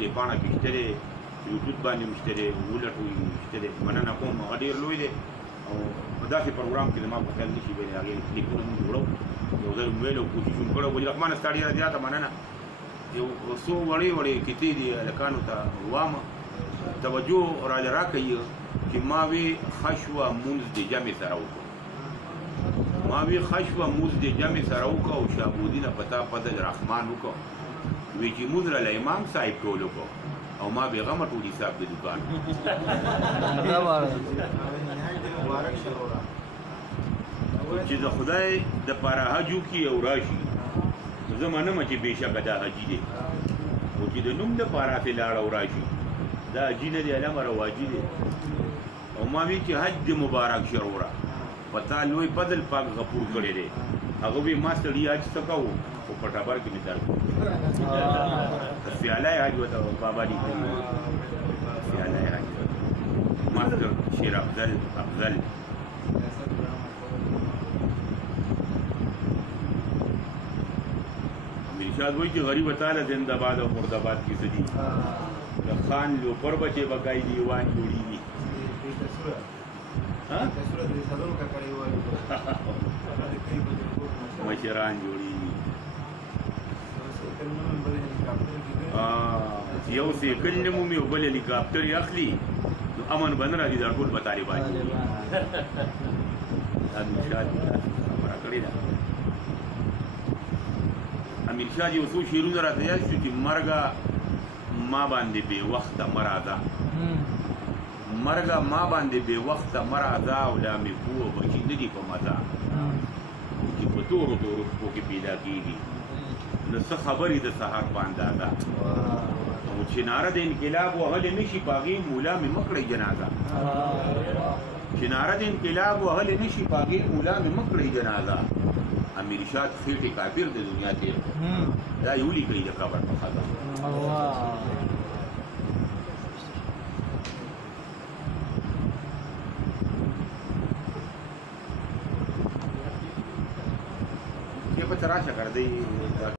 په دې پاڼه کې شته دی یوټیوب باندې هم شته دی ولټوئ شته دی مننه کوم هغه ډېر لوی دی او په داسې پروګرام کې زما په خیال نه شي ویلی هغې کلیپونه مونږ جوړو یو ځای مې ویلو کوشش مې کړی وجي رحمانه ستا ډېره زیاته مننه یو څو وړې وړې کیسې دي هلکانو ته وامه توجه راله راکوي چې ما وی ښه شوه مونځ د جمع سره وکړو ما وی ښه شوه مونځ د جمع سره وکړو او شابودي نه په تا فضل رحمان وکړو وی چې مونځ راله امام صاحب ټول وکړو او ما بېغمه ټول حساب د دوکان چې د خدای د پاره حج وکړي او راشي زه منم چې بېشکه دا حجي دی خو چې د نوم دپاره هسې لاړ او راشي دا حجي نه دی علامه رواجي دی او ما وی چې حج د مبارک شروره په تا لوی فضل پاک غفور کړی دی هغه وی ما سړي حج څه کوو خو په ټبر کې مې در سیالی حج ورته بابا لیکلي سیالی حج ماسټر شیر افضل میرشاد وایي چې غریب تعالی زنده باد او مردباد کې څه دي د خان لوپر بچې بقای دیوان جوړېږي مشران جوړېږي یو سیکل نه مومي او بل هلیکاپټر یې اخلي نو امن به نه راځي دا ټول به طالبان دي امیرشاه خبره کړې ده امیرشاه یو څو شعرونه راته یاد شو چې مرګه ما باندې بې وخته مه راځه مرګه ما باندې بې وخته مه راځه او لا مې پوه بچي نه دي په مزه چې په تورو تورو شپو کې پیدا کېږي نو څه خبرې د سهار په اندازه او چې ناره د انقلاب وهلې نه شي په هغې مولا مې مه کړئ جنازه چې ناره د انقلاب وهلې نه شي په هغې مولا مې مه کړئ جنازه امیرشاد خېټې کافر د دنیا تېر دا یې ولیکئ د قبر په خزه के पता राशा कर दे